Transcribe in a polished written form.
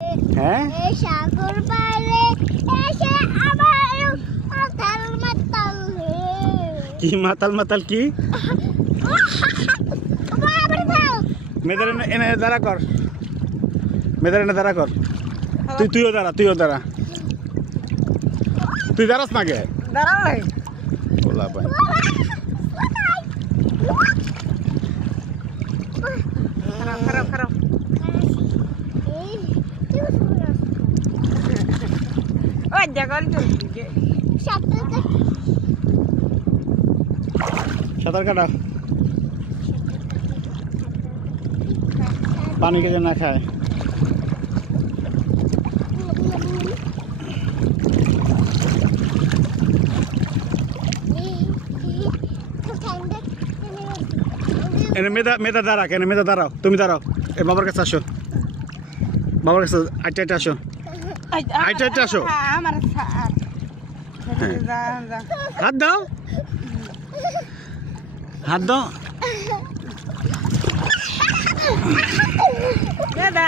হ্যাঁ সাগর পারে এসে আমার মাতাল মাতাল কি মাতাল মাতাল কি মেয়েদের এনে দাঁড়া কর, মেয়েদের এনে দাঁড়া কর। তুইও দাঁড়া, তুই দাঁড়াস না গে দাঁড়াই বলা পাই। খারাপ খারাপ ওই জায়গার সাঁতার কাটা, পানি খেয়ে না খায়। এনে মেয়েদা দাঁড়া, কেন মেয়েদা দাঁড়াও, তুমি দাঁড়াও, এ বাবার কাছে আসো, বাবার কাছে আইটা আসো, আইটা আসো। আমার হাত দাও, হাত দাও। দাদা